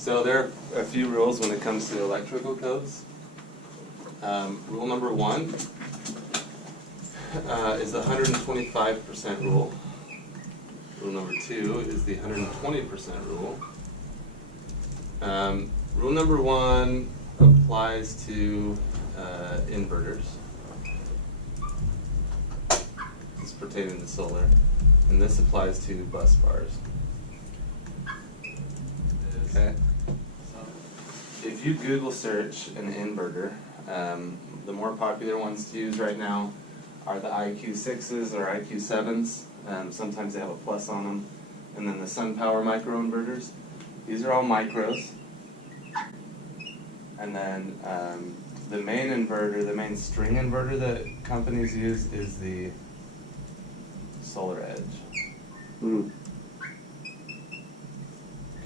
So there are a few rules when it comes to electrical codes. Rule number 1 is the 125% rule. Rule number 2 is the 120% rule. Rule number 1 applies to inverters. It's pertaining to solar. And this applies to bus bars. Okay. If you Google search an inverter, the more popular ones to use right now are the IQ6s or IQ7s. Sometimes they have a plus on them. And then the SunPower microinverters. These are all micros. And then the main inverter, the main string inverter that companies use is the Solar Edge. Mm.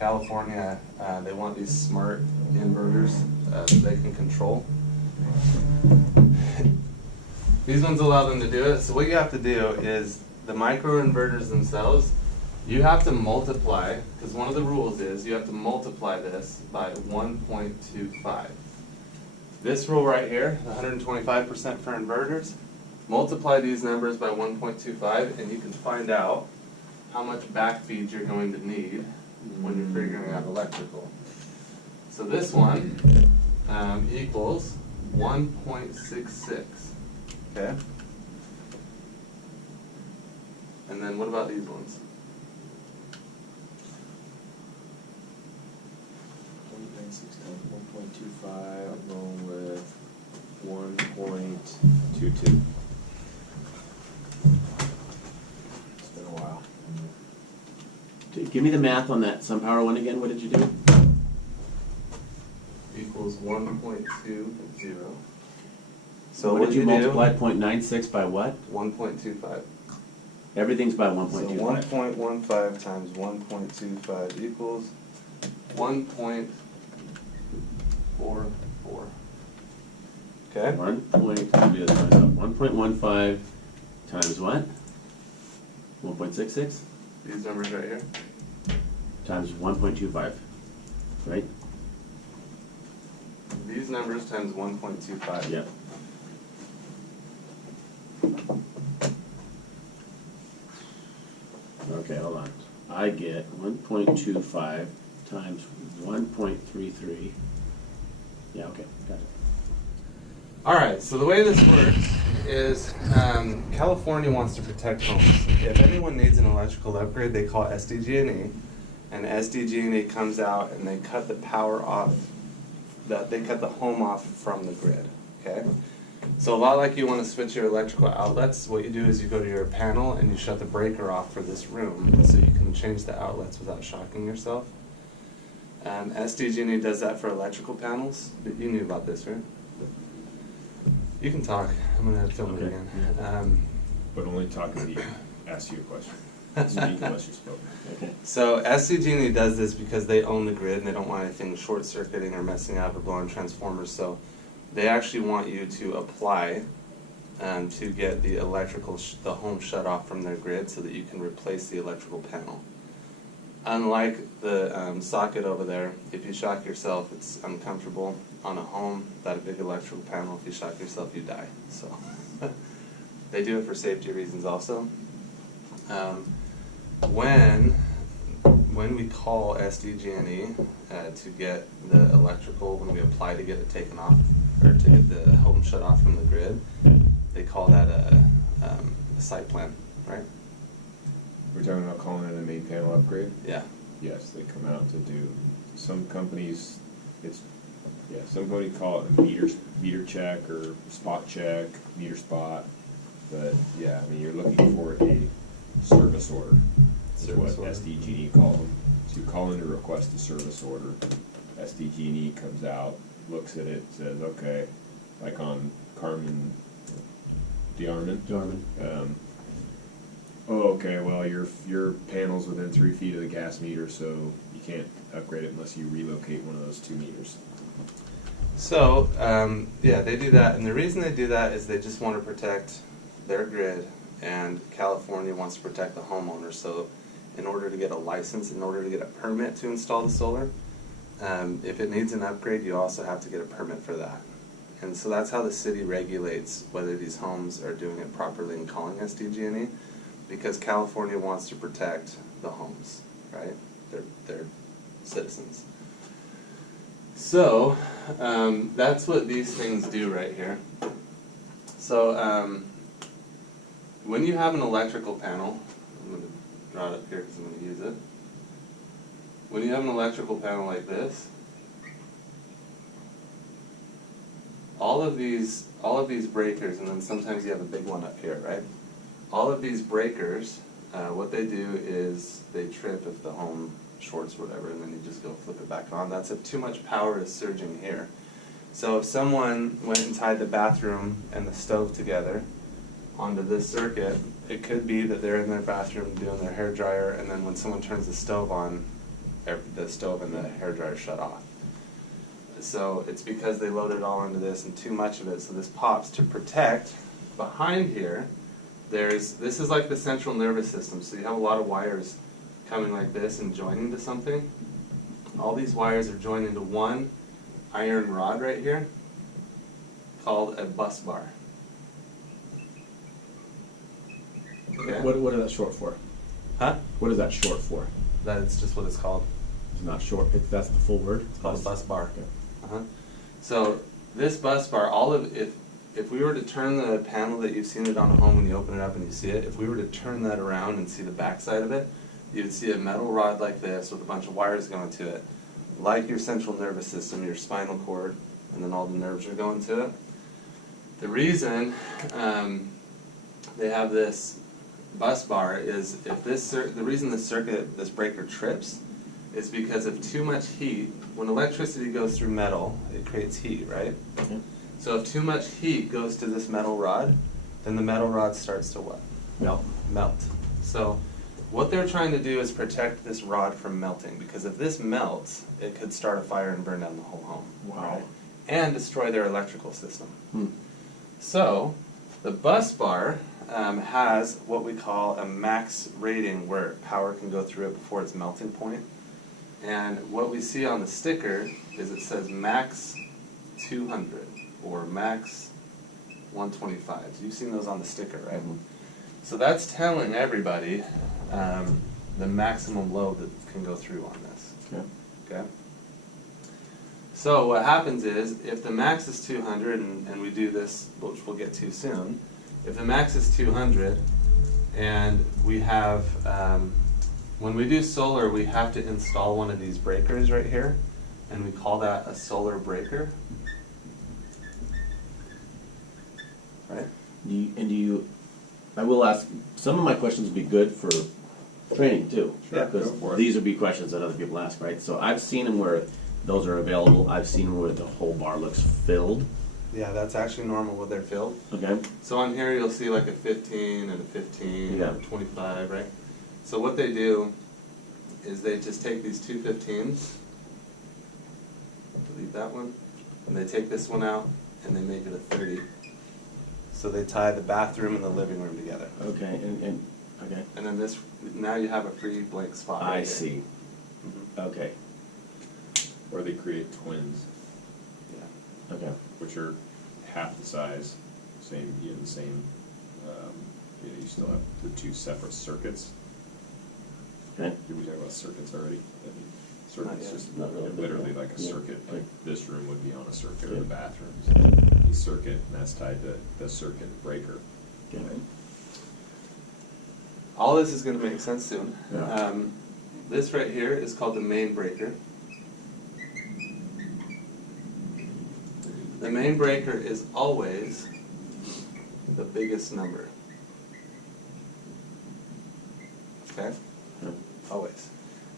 California, they want these smart inverters that they can control. These ones allow them to do it. So what you have to do is the microinverters themselves, you have to multiply, because one of the rules is you have to multiply this by 1.25. This rule right here, the 125% for inverters, multiply these numbers by 1.25 and you can find out how much backfeed you're going to need when you're figuring out electrical. So this one equals 1.66. Okay? And then what about these ones? 1.96 times 1.25, I'm going with 1.22. It's been a while. Give me the math on that SunPower one again. What did you do? Equals 1.20. So what did you multiply 0.96 by what? 1.25. Everything's by So 1.25. 1.15 times 1.25 equals 1.44. Okay? 1.15 times what? 1.66? These numbers right here. Times 1.25, right? These numbers times 1.25. Yep. Okay, hold on. I get 1.25 times 1.33. Yeah, okay, got it. Alright, so the way this works is California wants to protect homes. If anyone needs an electrical upgrade, they call SDG&E, and SDG&E comes out and they cut the power off, they cut the home off from the grid, okay? So a lot like you want to switch your electrical outlets, what you do is you go to your panel and you shut the breaker off for this room so you can change the outlets without shocking yourself. SDG&E does that for electrical panels. You knew about this, right? You can talk. I'm going to film it again. But only talking to you. Ask you a question. Speak unless you're spoken. Okay. So SDG&E does this because they own the grid and they don't want anything short-circuiting or messing up or blowing transformers. So they actually want you to apply to get the the home shut off from their grid so that you can replace the electrical panel. Unlike the socket over there, if you shock yourself, it's uncomfortable. On a home, that a big electrical panel, if you shock yourself, you die. So they do it for safety reasons also. When we call SDG&E to get the electrical, when we apply to get it taken off, or to get the home shut off from the grid, they call that a site plan, right? We're talking about calling it a main panel upgrade? Yeah. Yes, they come out to do, some companies, some companies call it a meter check or spot check, meter spot. But yeah, I mean, you're looking for a service order. That's what SDG&E calls them. So you call in to request a service order. SDG&E comes out, looks at it, says, okay, like on DeArmond. Oh, okay, well, your panel's within 3 feet of the gas meter, so you can't upgrade it unless you relocate one of those 2 meters. So, yeah, they do that, and the reason they do that is they just want to protect their grid, and California wants to protect the homeowner. So in order to get a license, in order to get a permit to install the solar, if it needs an upgrade, you also have to get a permit for that. And so that's how the city regulates whether these homes are doing it properly and calling SDG&E, because California wants to protect the homes, right? They're citizens. So that's what these things do right here. So when you have an electrical panel, I'm going to draw it up here because I'm going to use it. When you have an electrical panel like this, all of these breakers, and then sometimes you have a big one up here, right? All of these breakers, what they do is they trip if the home shorts or whatever, and then you just go flip it back on. That's if too much power is surging here. So if someone went and tied the bathroom and the stove together onto this circuit, it could be that they're in their bathroom doing their hair dryer, and then when someone turns the stove on, the stove and the hair dryer shut off. So it's because they loaded it all into this and too much of it, so this pops. To protect, behind here, this is like the central nervous system, so you have a lot of wires coming like this and joining to something. All these wires are joined into one iron rod right here called a bus bar. Okay? What is that short for? Huh? What is that short for? That's just what it's called. It's not short. That's the full word. It's called a bus bar. Okay. So this bus bar, if we were to turn the panel that you've seen it on a home when you open it up and you see it, if we were to turn that around and see the back side of it, you'd see a metal rod like this with a bunch of wires going to it, like your central nervous system, your spinal cord, and then all the nerves are going to it. The reason they have this bus bar is the reason this breaker trips is because of too much heat. When electricity goes through metal, it creates heat, right? Okay. So if too much heat goes to this metal rod, then the metal rod starts to what? Melt. So what they're trying to do is protect this rod from melting, because if this melts, it could start a fire and burn down the whole home. Wow. Right? And destroy their electrical system. Hmm. So the bus bar has what we call a max rating where power can go through it before its melting point. And what we see on the sticker is it says max 200 or max 125. You've seen those on the sticker, right? Mm-hmm. So that's telling everybody the maximum load that can go through on this. Okay. Okay? So what happens is, if the max is 200, and we do this, which we'll get to soon, if the max is 200, and we have, when we do solar, we have to install one of these breakers right here, and we call that a solar breaker. Right? I will ask, some of my questions would be good for training too. Sure, Because go for it. these would be questions that other people ask, right? So I've seen them where those are available. I've seen them where the whole bar looks filled. Yeah, that's actually normal with their filled. Okay. So on here you'll see like a 15 and a 15 Yeah. and a 25, right? So what they do is they just take these two 15s, delete that one, and they take this one out and they make it a 30. So they tie the bathroom and the living room together. Okay. And okay. And then this, now you have a free blank spot right I here. see. Mhm. Okay. Or they create twins, Yeah. Okay. which are half the size, you still have the two separate circuits. Okay. Did we talk about circuits already? I mean, Not circuits yet. just Not really, but literally yeah. like a Yeah. circuit, Okay. like this room would be on a circuit or Okay. the bathrooms. The circuit, and that's tied to the circuit breaker. Okay. All this is going to make sense soon. Yeah. This right here is called the main breaker. The main breaker is always the biggest number. Okay? Yeah. Always.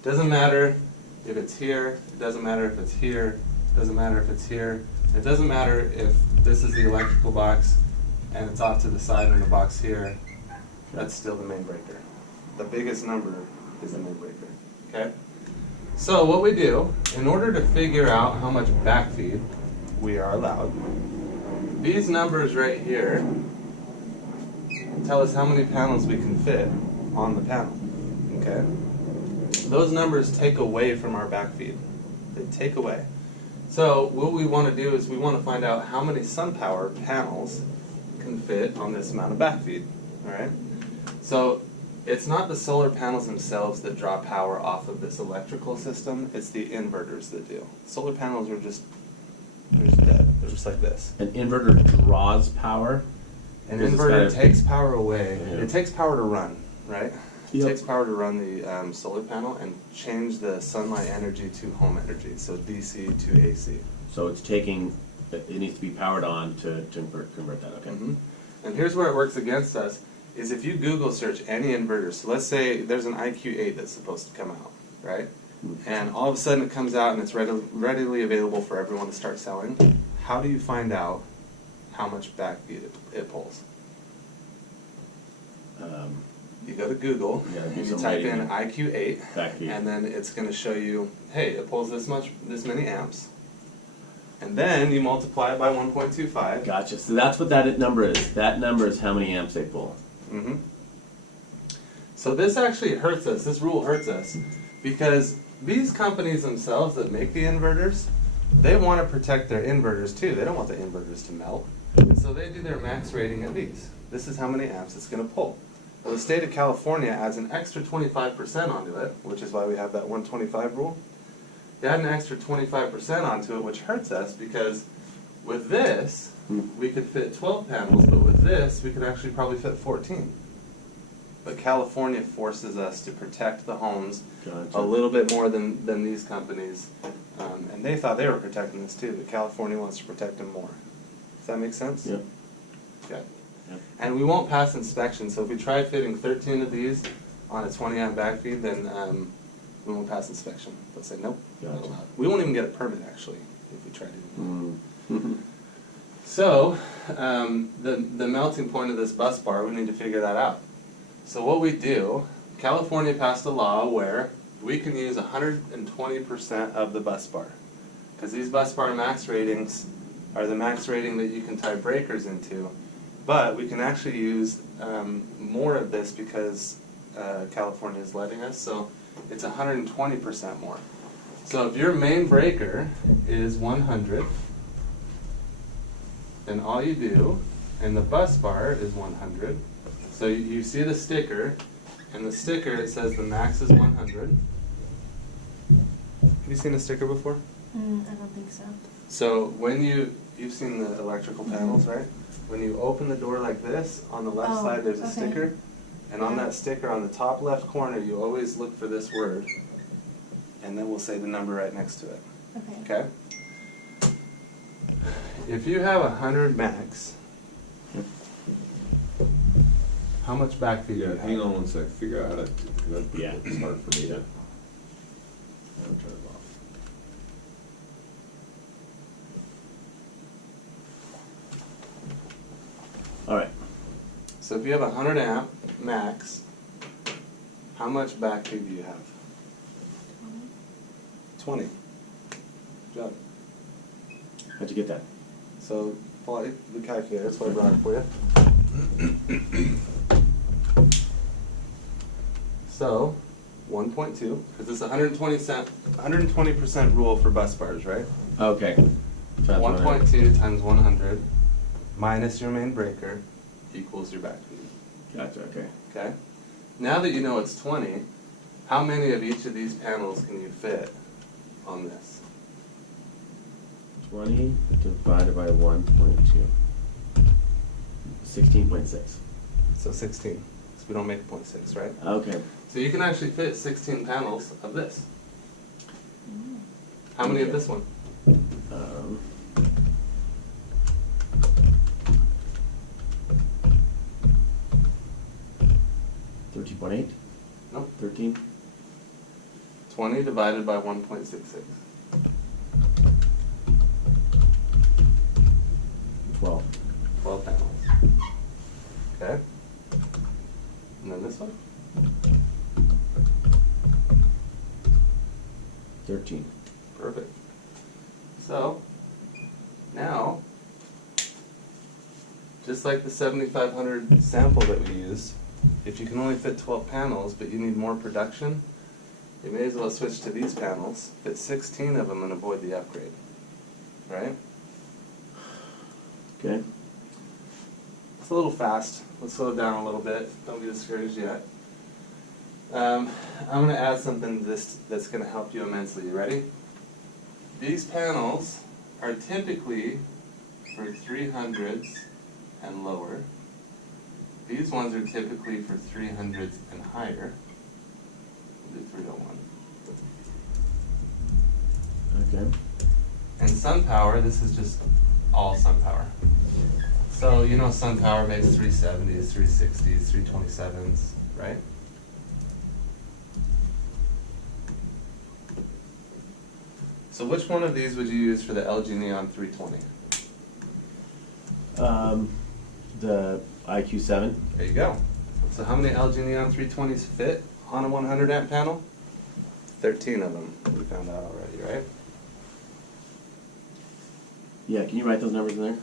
Doesn't matter if it's here, it doesn't matter if it's here, it doesn't matter if it's here, it doesn't matter if this is the electrical box and it's off to the side in the box here, that's still the main breaker. The biggest number is the main breaker. Okay? So what we do, in order to figure out how much backfeed we are allowed, these numbers right here tell us how many panels we can fit on the panel. Okay? Those numbers take away from our backfeed. They take away. So what we want to do is we want to find out how many sun power panels can fit on this amount of backfeed. All right. So it's not the solar panels themselves that draw power off of this electrical system. It's the inverters that do. Solar panels are just dead. They're just like this. An inverter draws power. An Because it's inverter gotta- takes power away. Yeah. It takes power to run, right? It Yep. takes power to run the solar panel and change the sunlight energy to home energy, so DC to AC. So it's taking, it needs to be powered on to convert that, okay. Mhm. And here's where it works against us, is if you Google search any inverter, so let's say there's an IQ8 that's supposed to come out, right? And all of a sudden it comes out and it's readily available for everyone to start selling. How do you find out how much backfeed it pulls? You go to Google, Yeah, do and you some type in rating. IQ8, Backfeed. and then it's going to show you, hey, it pulls this many amps. And then you multiply it by 1.25. Gotcha, so that's what that number is. That number is how many amps they pull. Mm-hmm. So this actually hurts us, this rule hurts us, because these companies themselves that make the inverters, they want to protect their inverters too. They don't want the inverters to melt. And so they do their max rating at these. This is how many amps it's going to pull. Well, the state of California adds an extra 25% onto it, which is why we have that 125 rule. They add an extra 25% onto it, which hurts us because with this, we could fit 12 panels, but with this, we could actually probably fit 14. But California forces us to protect the homes Gotcha. a little bit more than these companies. And they thought they were protecting this too, but California wants to protect them more. Does that make sense? Yep. Okay. Yep. And we won't pass inspection, so if we try fitting 13 of these on a 20 amp backfeed, then we won't pass inspection. They'll say, nope, not Gotcha. allowed. We won't even get a permit actually, if we try to do that. Mm. So, the melting point of this bus bar, we need to figure that out. So what we do, California passed a law where we can use 120% of the bus bar. Because these bus bar max ratings are the max rating that you can tie breakers into. But we can actually use more of this because California is letting us, so it's 120% more. So if your main breaker is 100, then all you do, and the bus bar is 100, so you see the sticker, and the sticker it says the max is 100. Have you seen a sticker before? I don't think so. So when you've seen the electrical panels, right? When you open the door like this, on the left Oh, side there's a okay. sticker, and on that sticker on the top left corner you always look for this word, and then we'll say the number right next to it. Okay. Okay? If you have 100 max, how much backfeed do you Yeah, have? hang on one sec. Figure out how to. Yeah. It's hard for me to. I'll turn it off. All right. So if you have 100 amp max, how much backfeed do you have? 20. Good job. How'd you get that? So pull out the calculator, that's what I brought it for you. So 1.2, because it's 120% rule for bus bars, right? Okay. So that's what I- 1.2 times 100 minus your main breaker equals your backfeed. Gotcha, okay. Okay? Now that you know it's 20, how many of each of these panels can you fit on this? 20 divided by 1.2. 16.6. So 16. So we don't make 0.6, right? Okay. So you can actually fit 16 panels of this. How many of Okay. this one? Um, $13.8? Nope. 13? 20 divided by 1.66. 12. 12 panels. Okay? And then this one? 13. Perfect. So, now, just like the 7500 sample that we used, if you can only fit 12 panels but you need more production, you may as well switch to these panels, fit 16 of them and avoid the upgrade, right? Okay. It's a little fast. Let's slow it down a little bit. Don't be discouraged yet. I'm going to add something to this that's going to help you immensely. You ready? These panels are typically for 300s and lower. These ones are typically for 300s and higher. We'll do 301. Okay. And SunPower, this is just all SunPower. So you know SunPower makes 370s, 360s, 327s, right? So which one of these would you use for the LG Neon 320? The IQ7. There you go. So how many LG Neon 320s fit on a 100 amp panel? 13 of them. We found out already, right? Yeah, can you write those numbers in there?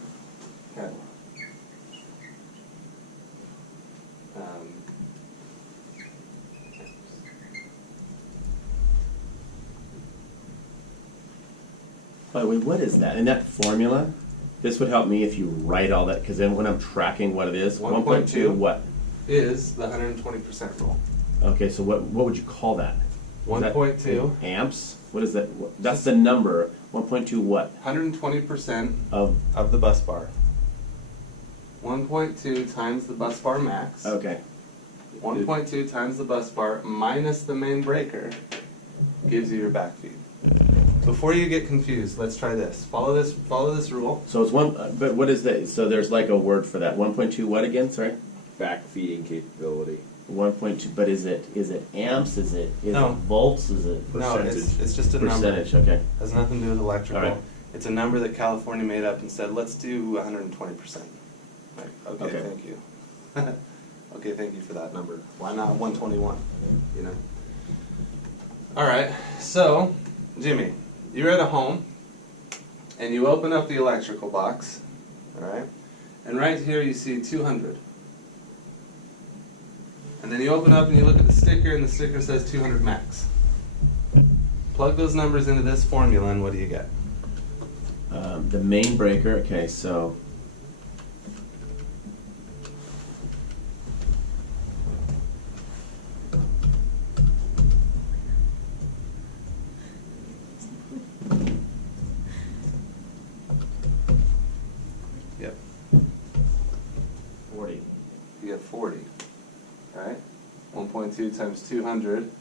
Okay. By the way, what is that? In that formula, this would help me if you write all that, because then when I'm tracking what it is, 1.2 what? Is the 120% rule. Okay, so what would you call that? Is that 1.2. amps? What is that? That's the number. 1.2 what? 120% Of the bus bar. 1.2 times the bus bar max. okay. 1.2 times the bus bar minus the main breaker gives you your back feed. Before you get confused, let's try this. Follow this rule. So it's one, but what is that? So there's like a word for that. 1.2 what again? Sorry. Back feeding capability. 1.2. But is it amps? Is it No. volts? Is it No, it's just a number. percentage? Okay. Has nothing to do with electrical. All right. It's a number that California made up and said, let's do 120%. Like, okay, Okay. thank you. Okay, thank you for that number. Why not 121? You know. All right. So, Jimmy, you're at a home, and you open up the electrical box. All right. And right here you see 200. And then you open up and you look at the sticker, and the sticker says 200 max. Plug those numbers into this formula, and what do you get? The main breaker. Okay, so. Yep. 40. You get 40. Right? 1.2 times 200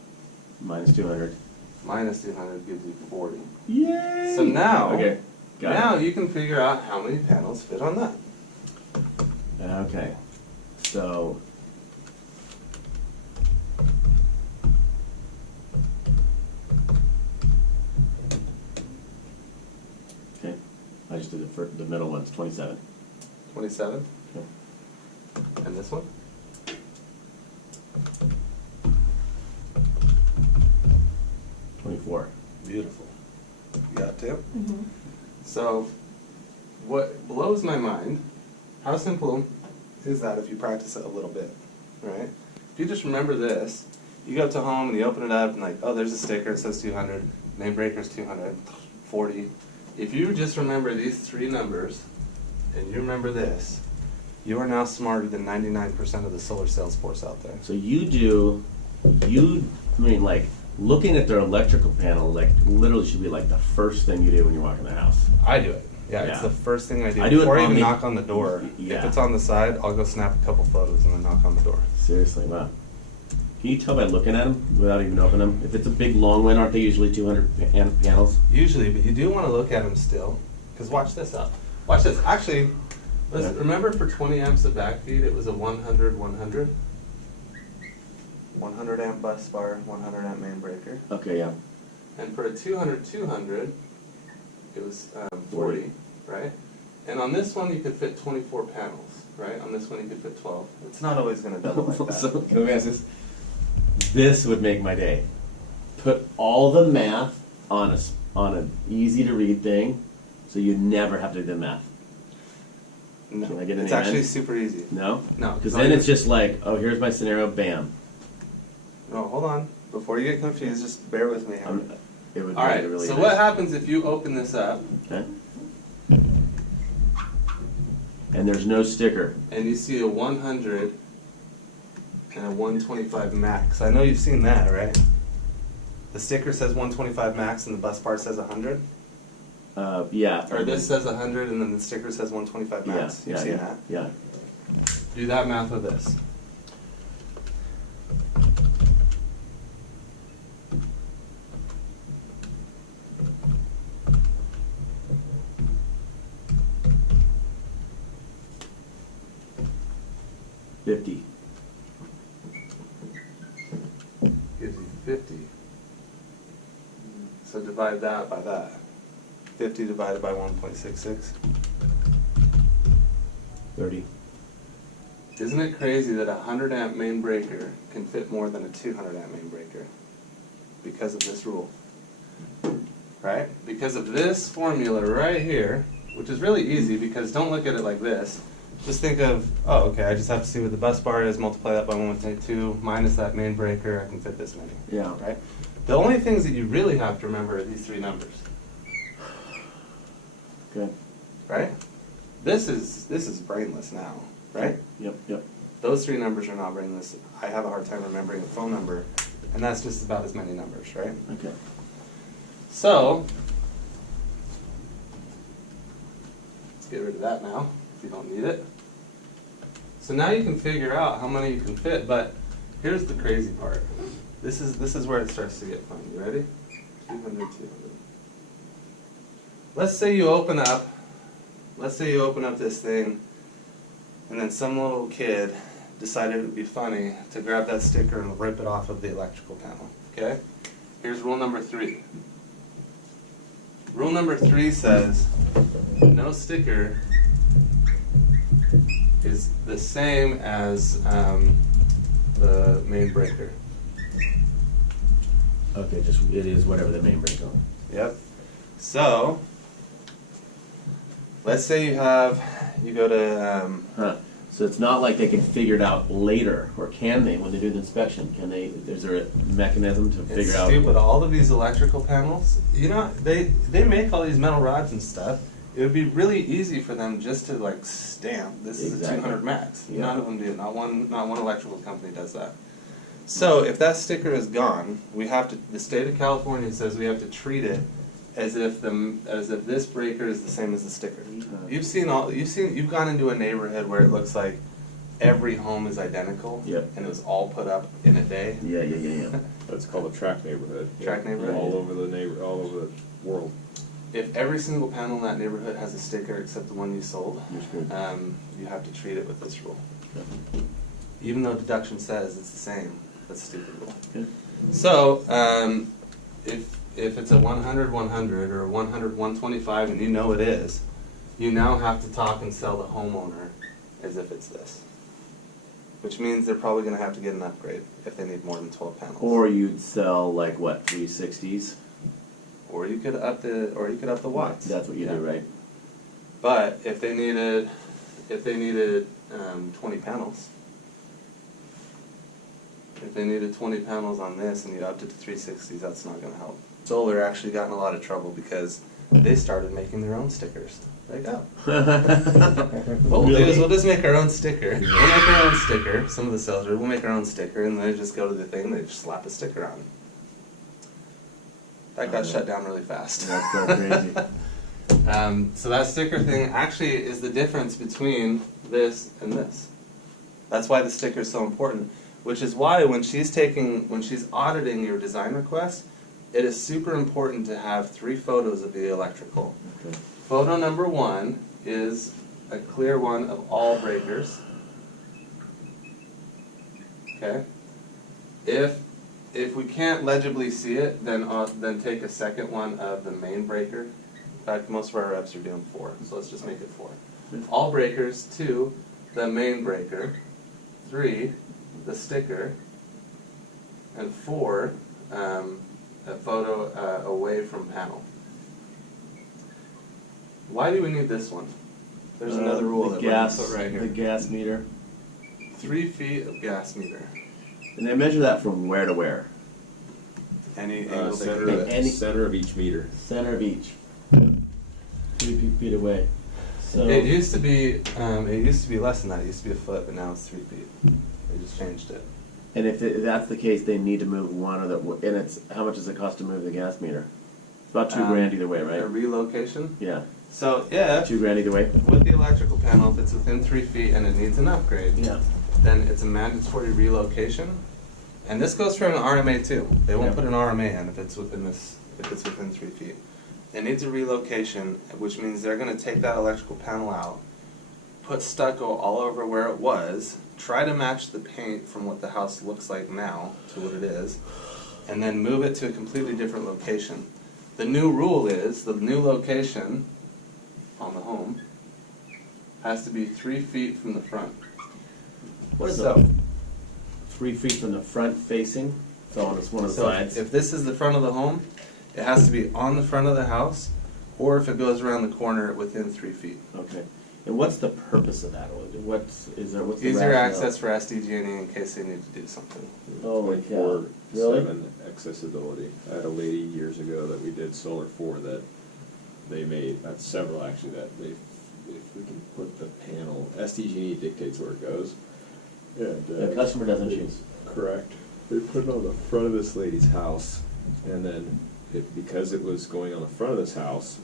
Minus 200. minus 200 gives you 40. Yay! So now, Okay. Got you can figure out how many panels fit on that. it. Okay. So. Okay. I just did it for the middle one's 27. 27. Okay. And this one? Beautiful. You got two? Mm-hmm. So, what blows my mind, how simple is that if you practice it a little bit, right? If you just remember this, you go to home and you open it up and like, oh, there's a sticker, it says 200, main breaker's 200, 40. If you just remember these three numbers, and you remember this, you are now smarter than 99% of the solar sales force out there. So I mean, like, looking at their electrical panel, like, literally should be like the first thing you do when you walk in the house. I do it. Yeah, Yeah. it's the first thing I do. I do it Before I on even the- knock on the door. Yeah. If it's on the side, I'll go snap a couple photos and then knock on the door. Seriously, wow. Can you tell by looking at them without even opening them? If it's a big long one, aren't they usually 200 panels? Usually, but you do want to look at them still. Because watch this out. Watch this. Actually, Yeah. remember for 20 amps of backfeed, it was a 100, 100? 100 amp bus bar, 100 amp main breaker. Okay, yeah. And for a 200, 200, it was 40, right? And on this one, you could fit 24 panels, right? On this one, you could fit 12. It's not always going to double like that. So, can we ask this? This would make my day. Put all the math on an easy to read thing, so you never have to do the math. No, Can I get an it's amen? actually super easy. No? No, Because all then you- it's just like, oh, here's my scenario, bam. No, hold on. before you get confused, just bear with me here. It would All make right, it really so nice. what happens if you open this up Okay. And there's no sticker. and you see a 100 and a 125 max? I know you've seen that, right? The sticker says 125 max and the bus bar says 100? Yeah. Or this says 100 and then the sticker says 125 Yeah, max? You've seen that? Yeah. Do that math with this. $50. Gives you 50. So divide that by that. 50 divided by 1.66. 30. Isn't it crazy that a 100 amp main breaker can fit more than a 200 amp main breaker? Because of this rule. Right? Because of this formula right here, which is really easy because don't look at it like this. Just think of, oh, okay, I just have to see what the bus bar is, multiply that by 1.2, minus that main breaker, I can fit this many. Yeah. Right? The only things that you really have to remember are these three numbers. Okay. Right? This is brainless now, right? Yep. Those three numbers are not brainless. I have a hard time remembering the phone number, and that's just about as many numbers, right? Okay. So, let's get rid of that now, if you don't need it. So now you can figure out how many you can fit, but here's the crazy part. This is where it starts to get fun. You ready? 200, 200. Let's say you open up this thing, and then some little kid decided it would be funny to grab that sticker and rip it off of the electrical panel. Okay? Here's rule number 3. Rule number 3 says no sticker is the same as the main breaker. Okay, just it is whatever the main break on. Yep. So, let's say you go to, So it's not like they can figure it out later, or can they when they do the inspection? Can they? Is there a mechanism to it's figure out? stupid, all of these electrical panels, you know, they make all these metal rods and stuff. It would be really easy for them just to like stamp, this is a Exactly. 200 max. Yeah. None of them do, not one electrical company does that. So if that sticker is gone, the state of California says we have to treat it as if this breaker is the same as the sticker. You've gone into a neighborhood where it looks like every home is identical. Yep. And it was all put up in a day. Yeah. That's called a track neighborhood. Track neighborhood? All over the world. If every single panel in that neighborhood has a sticker except the one you sold, You're screwed. you have to treat it with this rule. Okay. Even though deduction says it's the same, that's a stupid rule. Okay. So, if it's a 100, 100 or a 100, 125 and you know it is, you now have to talk and sell the homeowner as if it's this. Which means they're probably going to have to get an upgrade if they need more than 12 panels. Or you'd sell like what, 360s? Or you could up the watts. That's what you do, right? But if they needed 20 panels, if they needed 20 panels on this and you upped it to 360s, that's not going to help. Solar actually got in a lot of trouble because they started making their own stickers. Like, oh, what we'll do is we'll just make our own sticker. We'll make our own sticker. Some of the sellers will make our own sticker, and they just go to the thing and they just slap a sticker on. That got shut down really fast. That's so crazy. So that sticker thing actually is the difference between this and this. That's why the sticker is so important. Which is why when she's auditing your design request, it is super important to have 3 photos of the electrical. Okay. Photo number 1 is a clear one of all breakers. Okay. If we can't legibly see it, then take a second one of the main breaker. In fact, most of our reps are doing 4, so let's just make it 4. All breakers, 2, the main breaker, 3, the sticker, and 4, a photo away from panel. Why do we need this one? There's another rule that we're going to put right here. The gas meter. 3 feet of gas meter. And they measure that from where to where? Any angle they Center, can of, Any- center of each meter. Center of each. 3 feet away. So It used to be less than that. It used to be a foot, but now it's 3 feet. They just changed it. and if that's the case, they need to move one of the. And it's how much does it cost to move the gas meter? It's about $2,000 either way, A right? relocation. Yeah, So yeah, $2,000 either way. with the electrical panel, if it's within 3 feet and it needs an upgrade, Yeah. then it's a mandatory relocation. And this goes for an RMA too. They won't Yeah. put an RMA in if it's within 3 feet. It needs a relocation, which means they're going to take that electrical panel out, put stucco all over where it was, try to match the paint from what the house looks like now to what it is, and then move it to a completely different location. The new rule is the new location on the home has to be 3 feet from the front. What is So- that? 3 feet from the front facing. So on one of the So sides. if this is the front of the home, it has to be on the front of the house, or if it goes around the corner, within 3 feet. Okay. And what's the purpose of that? What's the Easier rationale? access for SDG&E in case they need to do something. Holy cow. Really? 24/7 accessibility. I had a lady years ago that we did solar for that they made, that's several actually, that they, if we can put the panel, SDG&E dictates where it goes. And, The customer doesn't choose. Correct. They put it on the front of this lady's house, and then because it was going on the front of this house,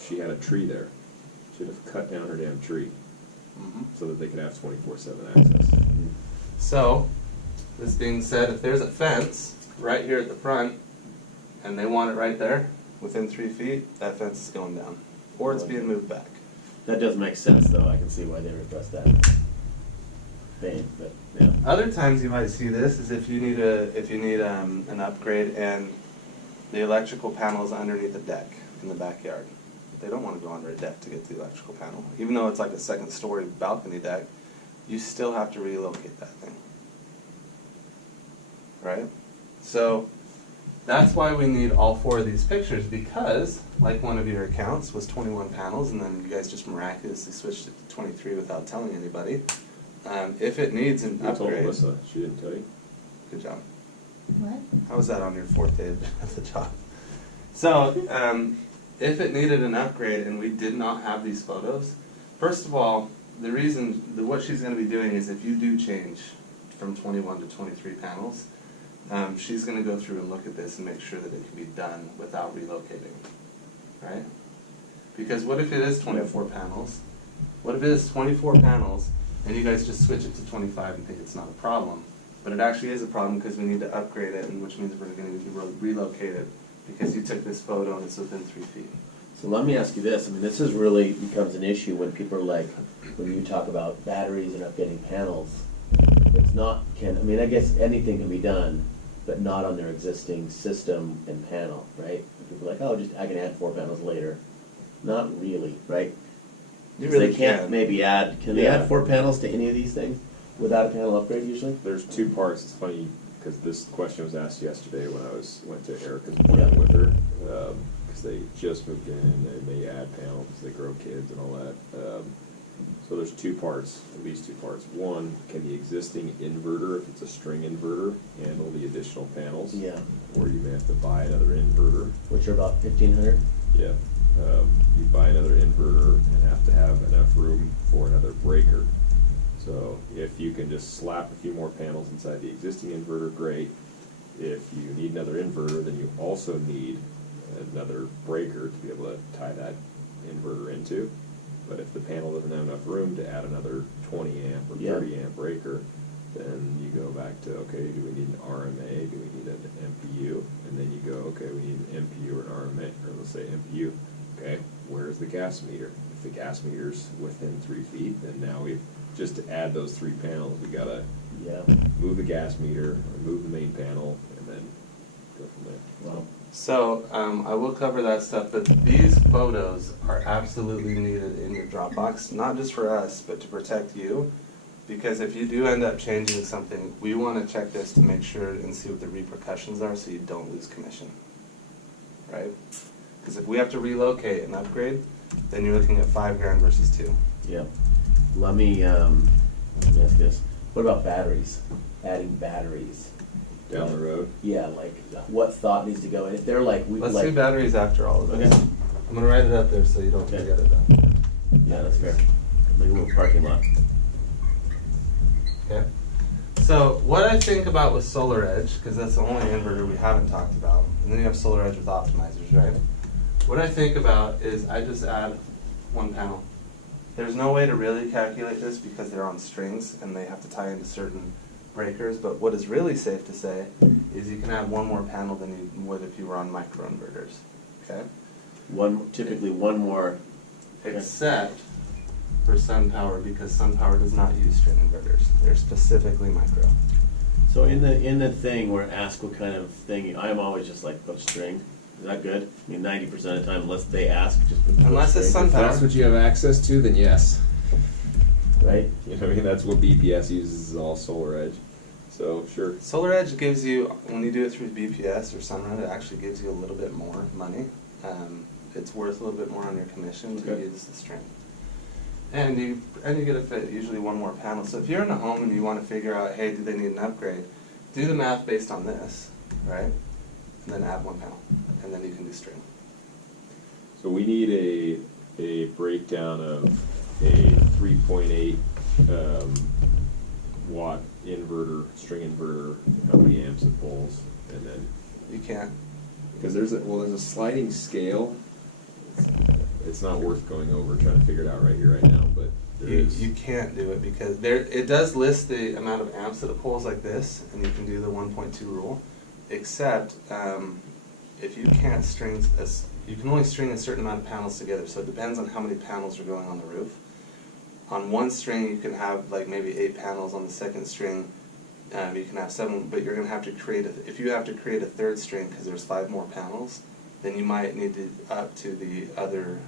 she had a tree there. She'd have cut down her damn tree so that they could have 24/7 access. So, this being said, if there's a fence right here at the front, and they want it right there, within 3 feet, that fence is going down. Or it's being moved back. That does make sense, though. I can see why they would address that. Pain, but yeah. Other times you might see this is if you need an upgrade and the electrical panel is underneath the deck in the backyard. They don't want to go under a deck to get to the electrical panel. Even though it's like a second-story balcony deck, you still have to relocate that thing. Right? So that's why we need all 4 of these pictures, because like one of your accounts was 21 panels and then you guys just miraculously switched it to 23 without telling anybody. If it needs an I told upgrade, Melissa, she didn't tell you. good job. What? How was that on your 4th day of the job? So, if it needed an upgrade and we did not have these photos, first of all, the reason, what she's going to be doing is if you do change from 21 to 23 panels, she's going to go through and look at this and make sure that it can be done without relocating, right? Because what if it is 24 panels? What if it is 24 panels and you guys just switch it to 25 and think it's not a problem? But it actually is a problem because we need to upgrade it, and which means we're going to need to relocate it because you took this photo and it's within 3 feet. So let me ask you this. I mean, this is really becomes an issue when people are like, when you talk about batteries and updating panels. It's not, I mean, I guess anything can be done, but not on their existing system and panel, right? People are like, oh, I can add 4 panels later. Not really, right? You 'Cause really they can't can. maybe add, can they Yeah. add 4 panels to any of these things without a panel upgrade usually? There's 2 parts. It's funny because this question was asked yesterday when I went to Erica's appointment with her, because they just moved in and they add panels, they grow kids and all that. So there's 2 parts, at least 2 parts. One, can the existing inverter, if it's a string inverter, handle the additional panels? Yeah, Or you may have to buy another inverter. which are about 1,500. Yeah. You buy another inverter and have to have enough room for another breaker. So if you can just slap a few more panels inside the existing inverter, great. If you need another inverter, then you also need another breaker to be able to tie that inverter into. But if the panel doesn't have enough room to add another 20 amp or 30 amp breaker, then you go back to, okay, do we need an RMA? Do we need an MPU? And then you go, okay, we need an MPU or an RMA, or let's say MPU. Okay, where's the gas meter? If the gas meter's within 3 feet, then now we just to add those 3 panels, we gotta Yeah. move the gas meter, remove the main panel, and then go from there. Wow. So, I will cover that stuff, but these photos are absolutely needed in your Dropbox, not just for us, but to protect you. Because if you do end up changing something, we want to check this to make sure and see what the repercussions are so you don't lose commission. Right? Because if we have to relocate and upgrade, then you're looking at $5,000 versus 2. Yeah. Let me ask this. What about batteries? Adding batteries. down the road. Yeah, like what thought needs to go in. If they're like, we Let's like, do batteries after all of this. Okay. I'm gonna write it up there so you don't Okay. forget it then. yeah, that's fair. Like a little parking lot. Okay. So what I think about with Solar Edge, because that's the only inverter we haven't talked about, and then you have Solar Edge with optimizers, right? What I think about is I just add one panel. There's no way to really calculate this because they're on strings and they have to tie into certain breakers, but what is really safe to say is you can add one more panel than you would if you were on microinverters, okay? Typically one more. Except for SunPower, because SunPower does not use string inverters. They're specifically micro. So in the thing where ask what kind of thing, I'm always just like put string. Is that good? I mean, 90% of the time, unless they ask, just put Unless it's string. If that's what you have access to, then yes. Right? You know what I mean? That's what BPS uses, is all Solar Edge. So, sure. Solar Edge gives you, when you do it through BPS or Sunrun, it actually gives you a little bit more money. It's worth a little bit more on your commission to Okay. use the string. And you get a fit, usually one more panel. So if you're in a home and you want to figure out, hey, do they need an upgrade? Do the math based on this, right? And then add one panel, and then you can do string. So we need a breakdown of a 3.8 watt inverter, string inverter, how many amps it pulls, and then, You can't. because there's a sliding scale. It's not worth going over trying to figure it out right here, right now, but there is. You can't do it because it does list the amount of amps that it pulls like this, and you can do the 1.2 rule. Except if you can't string, you can only string a certain amount of panels together. So it depends on how many panels are going on the roof. On one string, you can have like maybe 8 panels. On the second string, you can have 7. But you're going to have to create if you have to create a third string because there's 5 more panels, then you might need to up to the other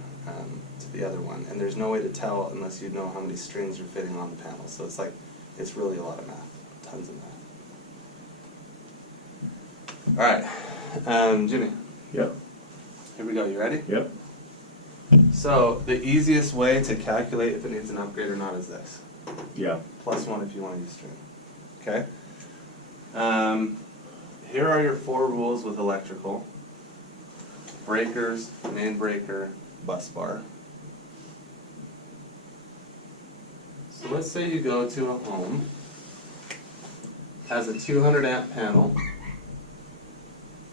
one. And there's no way to tell unless you know how many strings are fitting on the panel. So it's really a lot of math, tons of math. All right, Jimmy, Yep. here we go. You ready? Yep. So the easiest way to calculate if it needs an upgrade or not is this. Yeah. +1 if you want to use string. Okay? Here are your 4 rules with electrical. Breakers, main breaker, bus bar. So let's say you go to a home, has a 200 amp panel,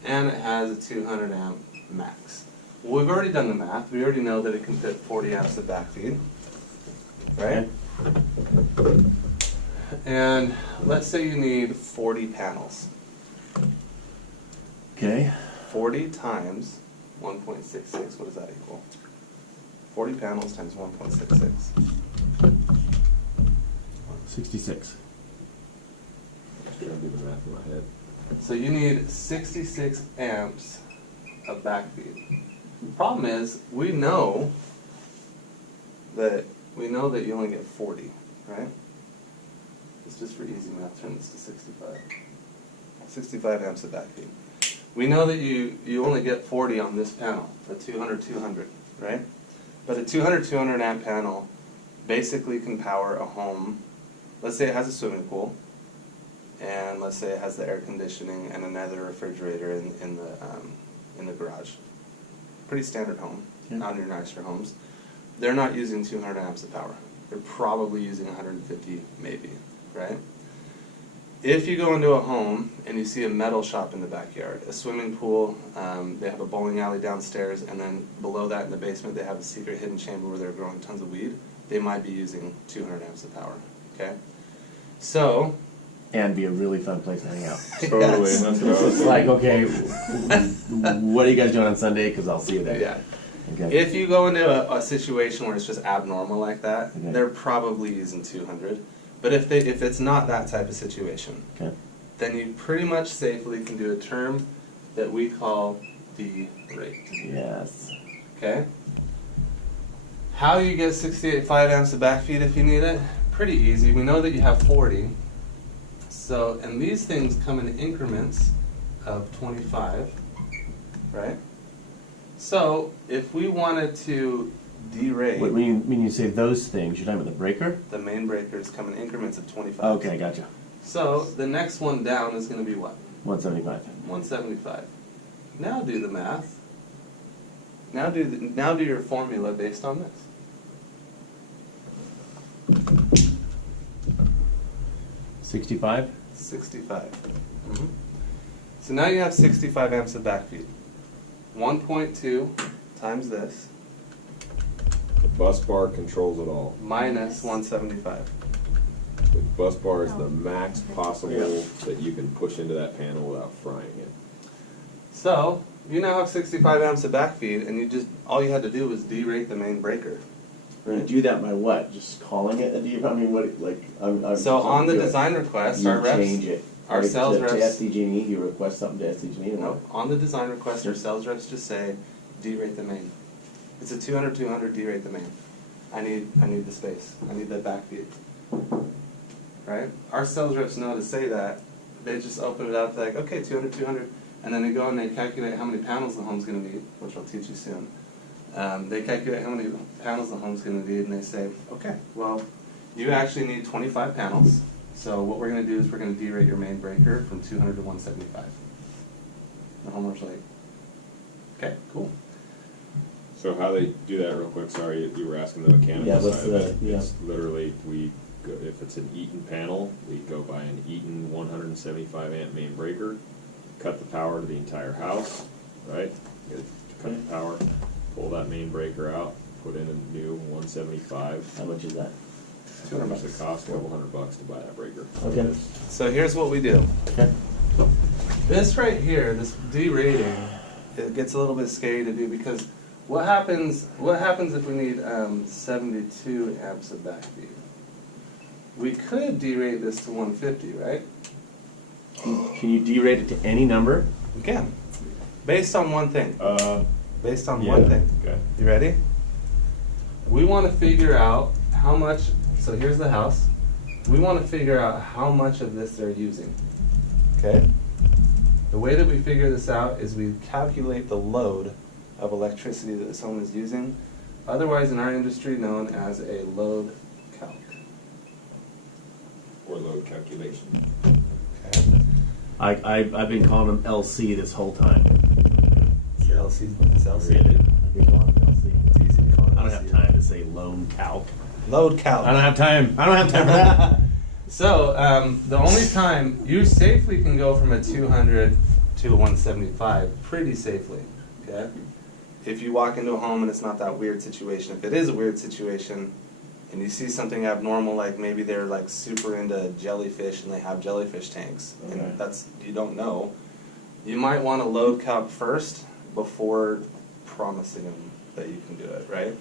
and it has a 200 amp max. Well, we've already done the math. We already know that it can fit 40 amps of backfeed, right? And let's say you need 40 panels. Okay. 40 times 1.66, what does that equal? 40 panels times 1.66. 66. Just trying to do the math in my head. So you need 66 amps of backfeed. The problem is, we know that you only get 40, right? It's just for easy math, turn this to 65. 65 amps of backfeed. We know that you only get 40 on this panel, the 200-200, right? But a 200-200 amp panel basically can power a home. Let's say it has a swimming pool, and let's say it has the air conditioning and another refrigerator in the garage. Pretty standard home, not your nicer homes. They're not using 200 amps of power. They're probably using 150 maybe, right? If you go into a home and you see a metal shop in the backyard, a swimming pool, they have a bowling alley downstairs, and then below that in the basement they have a secret hidden chamber where they're growing tons of weed, they might be using 200 amps of power, okay? So, And be a really fun place to hang out. Totally, Yes. that's what I was It's like, okay, what are you guys doing on Sunday? Because I'll see you there. yeah. Okay. If you go into a situation where it's just abnormal like that, Okay. they're probably using 200. But if it's not that type of situation, Okay. then you pretty much safely can do a term that we call the rate. Yes. Okay? How do you get 68.5 amps of backfeed if you need it? Pretty easy. We know that you have 40. So, and these things come in increments of 25, right? So, if we wanted to derate, When you say those things, you're talking about the breaker? the main breakers come in increments of 25. Okay, gotcha. So, the next one down is going to be what? 175. 175. Now do the math. Now do your formula based on this. 65? 65. So now you have 65 amps of backfeed. 1.2 times this The bus bar controls it all. minus 175. The bus bar is the max possible that you can push into that panel without frying it. So you now have 65 amps of backfeed, and all you had to do was derate the main breaker. We're gonna do that by what? Just calling it a D? I mean, what, like, I'm So just on the do it. design request, You our reps, change it. our Right, sales to reps. SDG&E, you request something to SDG&E, and No, what? on the design request, our sales reps just say, derate the main. It's a 200-200, derate the main. I need the space. I need the backfeed. Right? Our sales reps know to say that. They just open it up, like, okay, 200-200, and then they go and they calculate how many panels the home's going to need, which I'll teach you soon. They calculate how many panels the home's going to need, and they say, okay, well, you actually need 25 panels. So what we're going to do is we're going to derate your main breaker from 200 to 175. The homeowner's like, okay, cool. So how they do that real quick, sorry, you were asking the mechanical Yeah, what's side of it. the- yeah. It's literally, if it's an Eaton panel, we go buy an Eaton 175 amp main breaker, cut the power to the entire house, right? Cut the power, pull that main breaker out, put in a new 175. How much is that? How much it costs? A couple $100 to buy that breaker. Okay. So here's what we do. Okay. This right here, this derating, it gets a little bit scary to do because what happens if we need 72 amps of backfeed? We could derate this to 150, right? Can you derate it to any number? We can. Based on one thing. Based on Yeah. one thing. Okay. You ready? We want to figure out how much, so here's the house. We want to figure out how much of this they're using. Okay? The way that we figure this out is we calculate the load of electricity that this home is using, otherwise in our industry known as a load calc. Or load calculation. Okay? I've been calling them LC this whole time. It's LC. It's LC. I've been calling them LC. It's easy to call it I don't LC. have time to say loan calc. Load calc. I don't have time. I don't have time for that. So, the only time you safely can go from a 200 to a 175 pretty safely, okay? If you walk into a home and it's not that weird situation. If it is a weird situation and you see something abnormal, like maybe they're like super into jellyfish and they have jellyfish tanks, Okay. and you don't know, you might want to load calc first before promising them that you can do it, right?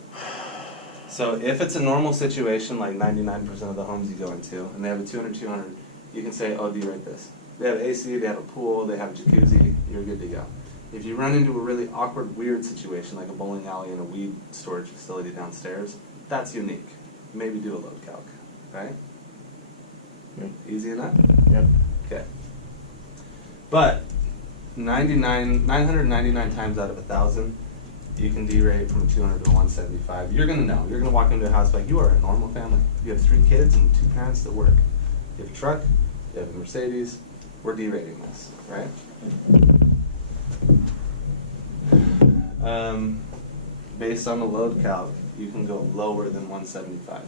So if it's a normal situation, like 99% of the homes you go into, and they have a 200-200, you can say, oh, derate this. They have AC, they have a pool, they have a jacuzzi, you're good to go. If you run into a really awkward, weird situation, like a bowling alley and a weed storage facility downstairs, that's unique. Maybe do a load calc, right? Easy enough? Yep. Okay. But 999 times out of 1,000, you can derate from 200 to 175. You're gonna know. You're gonna walk into a house like you are a normal family. You have 3 kids and 2 parents that work. You have a truck. You have a Mercedes. We're derating this, right? Based on the load calc, you can go lower than 175.